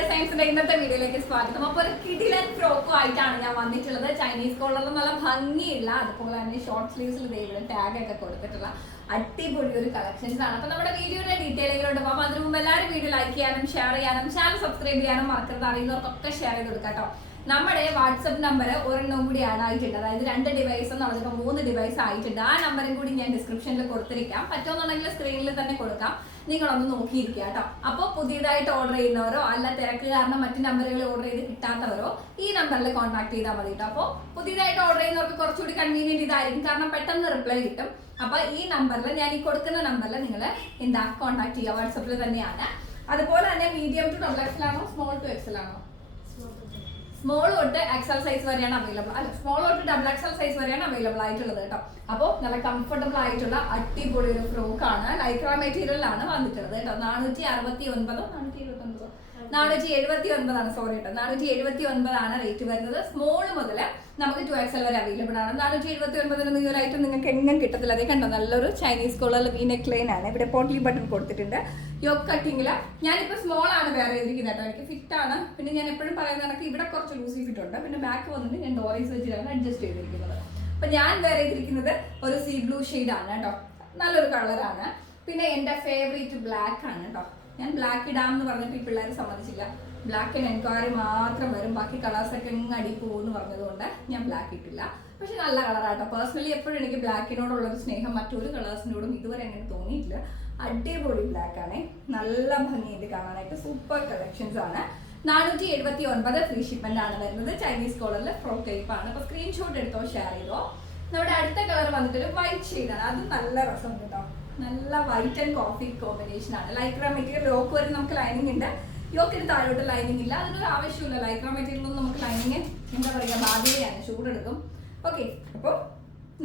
സയൻസിന്റെ ഇന്നത്തെ വീഡിയോയിലേക്ക് സ്വാഗതം. അപ്പോൾ ഒരു കിടിലൻ ഫ്രോക്കും ആയിട്ടാണ് ഞാൻ വന്നിട്ടുള്ളത്. ചൈനീസ് കോളറിൽ നല്ല ഭംഗിയില്ല അതുപോലെ തന്നെ ഷോർട്ട് സ്ലീവ്സിൽ ദൈവം ടാഗ് ഒക്കെ കൊടുത്തിട്ടുള്ള അടിപൊളി ഒരു കളക്ഷൻസ് ആണ്. അപ്പൊ നമ്മുടെ വീഡിയോയുടെ ഡീറ്റെയിലുകളുണ്ട് പോകാം. അതിനു മുമ്പ് എല്ലാവരും വീഡിയോ ലൈക്ക് ചെയ്യാനും ഷെയർ ചെയ്യാനും ചാനൽ സബ്സ്ക്രൈബ് ചെയ്യാനും മറക്കരുത്. അറിയുന്നവർക്കൊക്കെ ഷെയർ ചെയ്ത് കൊടുക്കാം കേട്ടോ. നമ്മുടെ വാട്സപ്പ് നമ്പർ ഒരെണ്ണം കൂടി ആഡ് ആയിട്ടുണ്ട്. അതായത് രണ്ട് ഡിവൈസ് എന്ന് പറഞ്ഞപ്പോൾ മൂന്ന് ഡിവൈസ് ആയിട്ടുണ്ട്. ആ നമ്പറും കൂടി ഞാൻ ഡിസ്ക്രിപ്ഷനിൽ കൊടുത്തിരിക്കാം. പറ്റുമെന്നുണ്ടെങ്കിൽ സ്ക്രീനിൽ തന്നെ കൊടുക്കാം. നിങ്ങളൊന്ന് നോക്കിയിരിക്കുക കേട്ടോ. അപ്പോൾ പുതിയതായിട്ട് ഓർഡർ ചെയ്യുന്നവരോ അല്ല തിരക്ക് കാരണം മറ്റ് നമ്പറുകൾ ഓർഡർ ചെയ്ത് കിട്ടാത്തവരോ ഈ നമ്പറിൽ കോൺടാക്ട് ചെയ്താൽ മതി കേട്ടോ. അപ്പോൾ പുതിയതായിട്ട് ഓർഡർ ചെയ്യുന്നവർക്ക് കുറച്ചുകൂടി കൺവീനിയന്റ് ഇതായിരിക്കും. കാരണം പെട്ടെന്ന് റിപ്ലൈ കിട്ടും. അപ്പോൾ ഈ നമ്പറിൽ ഞാൻ ഈ കൊടുക്കുന്ന നമ്പറിൽ നിങ്ങൾ എന്താ കോൺടാക്ട് ചെയ്യുക? വാട്സപ്പിൽ തന്നെയാണ്. അതുപോലെ തന്നെ മീഡിയം ടു ഡബിൾ എക്സൽ ആണോ സ്മോൾ ടു എക്സൽ ആണോ സ്മോൾ തൊട്ട് എക്സൽ സൈസ് വരെയാണ് അവൈലബിൾ അല്ല സ്മോൾ തൊട്ട് ഡബിൾ എക്സൽ സൈസ് വരെയാണ് അവൈലബിൾ ആയിട്ടുള്ളത് കേട്ടോ. അപ്പോൾ നല്ല കംഫർട്ടബിൾ ആയിട്ടുള്ള അടിപൊളി ഒരു ഫ്രോക്ക് ആണ്. ലൈക്ര മെറ്റീരിയലാണ് വന്നിട്ടുള്ളത് കേട്ടോ. നാനൂറ്റി അറുപത്തി ഒൻപതോ നാനൂറ്റി ഇരുപത്തി ഒൻപതോ നാനൂറ്റി എഴുപത്തി ഒൻപതാണ് സോറി കേട്ടോ. നാനൂറ്റി എഴുപത്തി ഒൻപതാണ് റേറ്റ് വരുന്നത്. സ്മോൾ മുതൽ നമുക്ക് ടു എക്സൽ വരെ അവൈലബിൾ ആണ്. നാനൂറ്റി എഴുപത്തി ഒൻപതിന് ഈ ഒരു ഐറ്റം നിങ്ങൾക്ക് എങ്ങും കിട്ടത്തില്ല. അതേ കണ്ടോ? നല്ലൊരു ചൈനീസ് കോളർ വി നെക്ക് ആണ്. ഇവിടെ പോട്ട്ലി ബട്ടൺ കൊടുത്തിട്ടുണ്ട്. യോക്ക് കട്ടിങ്ങിൽ ഞാനിപ്പോൾ സ്മോൾ ആണ് വേറെ ചെയ്തിരിക്കുന്നത് കേട്ടോ. എനിക്ക് ഫിറ്റ് ആണ്. പിന്നെ ഞാൻ എപ്പോഴും പറയുന്ന കണക്ക് ഇവിടെ കുറച്ച് ലൂസി ഫിറ്റ് ഉണ്ട്. പിന്നെ ബാക്ക് വന്നിട്ട് ഞാൻ ഡോറീസ് വെച്ചിട്ടാണ് അഡ്ജസ്റ്റ് ചെയ്തിരിക്കുന്നത്. അപ്പൊ ഞാൻ വേറെ ചെയ്തിരിക്കുന്നത് ഒരു സീ ബ്ലൂ ആണ് കേട്ടോ. നല്ലൊരു കളറാണ് പിന്നെ എന്റെ ഫേവറേറ്റ് ബ്ലാക്ക് ആണ് കേട്ടോ ഞാൻ ബ്ലാക്ക് ഇടാം എന്ന് പറഞ്ഞിട്ട് ഈ പിള്ളേർ സമ്മതിച്ചില്ല. ബ്ലാക്ക് ആൻഡ് എൻക്വയറി മാത്രം വരും. ബാക്കി കളേഴ്സൊക്കെ ഇങ്ങ് അടി പോകുമെന്ന് പറഞ്ഞതുകൊണ്ട് ഞാൻ ബ്ലാക്ക് ഇട്ടില്ല. പക്ഷെ നല്ല കളറാട്ടോ പേഴ്സണലി എപ്പോഴും എനിക്ക് ബ്ലാക്കിനോടുള്ള ഒരു സ്നേഹം മറ്റൊരു കളേഴ്സിനോടും ഇതുവരെ അങ്ങനെ തോന്നിയിട്ടില്ല. അടിപൊളി ബ്ലാക്ക് ആണ്. നല്ല ഭംഗിയുണ്ട് കാണാനായിട്ട് സൂപ്പർ കളക്ഷൻസ് ആണ്. നാനൂറ്റി എഴുപത്തി ഒൻപത് ഫ്രീ ഷിപ്മെന്റ് ആണ് വരുന്നത്. ചൈനീസ് കോളറിൽ ഫ്രോക്ക് ടൈപ്പ് ആണ്. അപ്പോൾ സ്ക്രീൻഷോട്ട് എടുത്തോ ഷെയർ ചെയ്തോ. നമ്മുടെ അടുത്ത കളർ വന്നിട്ടൊരു വൈറ്റ് ഷെയ്ഡാണ് അത് നല്ല രസം കേട്ടോ. നല്ല വൈറ്റ് ആൻഡ് കോഫി കോമ്പിനേഷൻ ആണ്. ലൈക്ര മെറ്റീരിയൽ യോക്ക് വരെ നമുക്ക് ലൈനിങ് ഉണ്ട്. യോക്കിന് താഴോട്ട് ലൈനിങ് ഇല്ല. അതിനൊരു ആവശ്യമില്ല ലൈക്ര മെറ്റീരിയലൊന്നും നമുക്ക് ലൈനിങ് എന്താ പറയുക ബാധ്യതയാണ് ചൂടെടുക്കും. ഓക്കെ അപ്പോൾ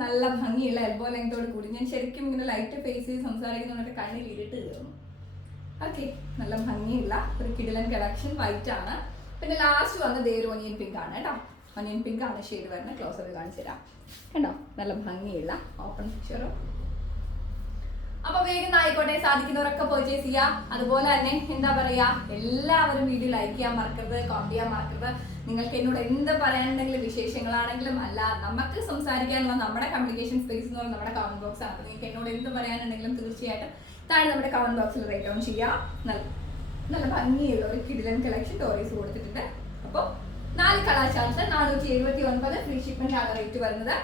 നല്ല ഭംഗിയുള്ള എൽബോ ലെങ്തോട് കൂടി. ഞാൻ ശരിക്കും ഇങ്ങനെ ലൈറ്റ് ഫേസ് ചെയ്ത് സംസാരിക്കുന്നതുകൊണ്ട് കണ്ണിൽ ഇരുട്ട് കയറും. ഓക്കെ നല്ല ഭംഗിയുള്ള ഒരു കിടിലൻ കളക്ഷൻ വൈറ്റ് ആണ്. പിന്നെ ലാസ്റ്റ് വന്നത് ഒരു ഒനിയൻ പിങ്ക് ആണ് കേട്ടോ. ഒനിയൻ പിങ്ക് ആണ്. ഷെയ്ഡ് വരുന്ന ക്ലോസറിൽ കാണിച്ചു തരാം കണ്ടോ? നല്ല ഭംഗിയുള്ള ഓപ്പൺ പിക്ചറും അപ്പൊ വേഗം ആയിക്കോട്ടെ സാധിക്കുന്നവരൊക്കെ പർച്ചേസ് ചെയ്യാം. അതുപോലെ തന്നെ എന്താ പറയാ എല്ലാവരും വീഡിയോ ലൈക്ക് ചെയ്യാൻ മറക്കരുത് കോമന്റ് ചെയ്യാൻ മറക്കരുത്. നിങ്ങൾക്ക് എന്നോട് എന്ത് പറയാനുണ്ടെങ്കിലും വിശേഷങ്ങളാണെങ്കിലും അല്ല നമുക്ക് സംസാരിക്കാനുള്ള നമ്മുടെ കമ്മ്യൂണിക്കേഷൻ സ്പേസ് എന്ന് പറയുന്നത് നമ്മുടെ കമന്റ് ബോക്സ് ആണ്. നിങ്ങൾക്ക് എന്നോട് എന്ത് പറയാനുണ്ടെങ്കിലും തീർച്ചയായിട്ടും താഴെ നമ്മുടെ കമന്റ് ബോക്സിൽ റേറ്റ് ഓൺ ചെയ്യാം. നല്ല നല്ല ഭംഗിയുള്ള ഒരു കിഡിലൻ കളക്ഷൻ ടോറീസ് കൊടുത്തിട്ടുണ്ട്. അപ്പോൾ നാല് ചാർട്ട്സ് നാനൂറ്റി എഴുപത്തി ഒൻപത് ഫ്രീ ഷിപ്മെന്റ് ആണ് റേറ്റ് വരുന്നത്.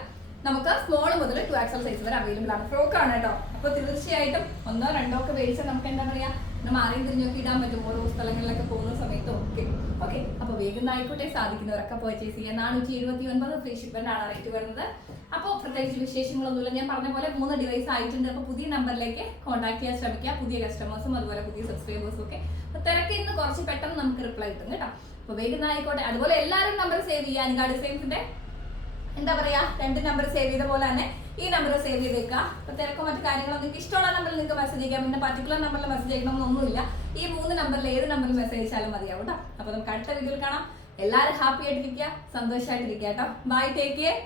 നമുക്ക് സ്മോൾ മുതൽ ടു ആക്സൽ സൈസ് വരെ അവൈലബിൾ ആണ്. ഫ്രോക്ക് ആണ് കേട്ടോ. അപ്പോൾ തീർച്ചയായിട്ടും ഒന്നോ രണ്ടോ ഒക്കെ മേടിച്ചാൽ നമുക്ക് എന്താ പറയാ നമ്മൾ മാറിയും തിരിഞ്ഞൊക്കെ ഇടാൻ പറ്റും. ഓരോ സ്ഥലങ്ങളിലൊക്കെ പോകുന്ന സമയത്ത് ഓക്കെ ഓക്കെ അപ്പോൾ വേഗം ആയിക്കോട്ടെ. സാധിക്കുന്നവരൊക്കെ പർച്ചേസ് ചെയ്യാം. നാനൂറ്റി എഴുപത്തി ഒൻപത് ഫ്രീ ഷിപ്മെന്റ് ആണ് റേറ്റ് വരുന്നത്. അപ്പോൾ പ്രത്യേകിച്ച് വിശേഷങ്ങളൊന്നുമില്ല. ഞാൻ പറഞ്ഞ പോലെ മൂന്ന് ഡിവൈസ് ആയിട്ടുണ്ട്. അപ്പോൾ പുതിയ നമ്പറിലേക്ക് കോൺടാക്ട് ചെയ്യാൻ ശ്രമിക്കുക. പുതിയ കസ്റ്റമേഴ്സും അതുപോലെ പുതിയ സബ്സ്ക്രൈബേഴ്സും ഒക്കെ. അപ്പോൾ തിരക്കിൽ നിന്ന് കുറച്ച് പെട്ടെന്ന് നമുക്ക് റിപ്ലൈ കിട്ടും കേട്ടോ. അപ്പോൾ വേഗം ആയിക്കോട്ടെ. അതുപോലെ എല്ലാവരും നമ്പർ സേവ് ചെയ്യുക അനുഗാഡ് സേഫിന്റെ എന്താ പറയാ രണ്ട് നമ്പർ സേവ് ചെയ്ത പോലെ തന്നെ ഈ നമ്പർ സേവ് ചെയ്ത് വെക്കുക അപ്പൊ തിരക്കോ മറ്റു കാര്യങ്ങളോ നിങ്ങൾക്ക് ഇഷ്ടമുള്ള നമ്പറിൽ നിങ്ങൾക്ക് മെസ്സേജ് ചെയ്യാം പിന്നെ പർട്ടിക്കുലർ നമ്പറിൽ മെസ്സേജ് ചെയ്യണമെന്നൊന്നുമില്ല ഈ മൂന്ന് നമ്പറിൽ ഏത് നമ്പറിൽ മെസ്സേജ് അയച്ചാലും മതിയാവും കേട്ടോ അപ്പൊ നമുക്ക് അടുത്ത വീഡിയോയിൽ കാണാം. എല്ലാവരും ഹാപ്പി ആയിട്ടിരിക്കുക സന്തോഷമായിട്ടിരിക്കുക കേട്ടോ ബൈ ടേക്ക് കെയർ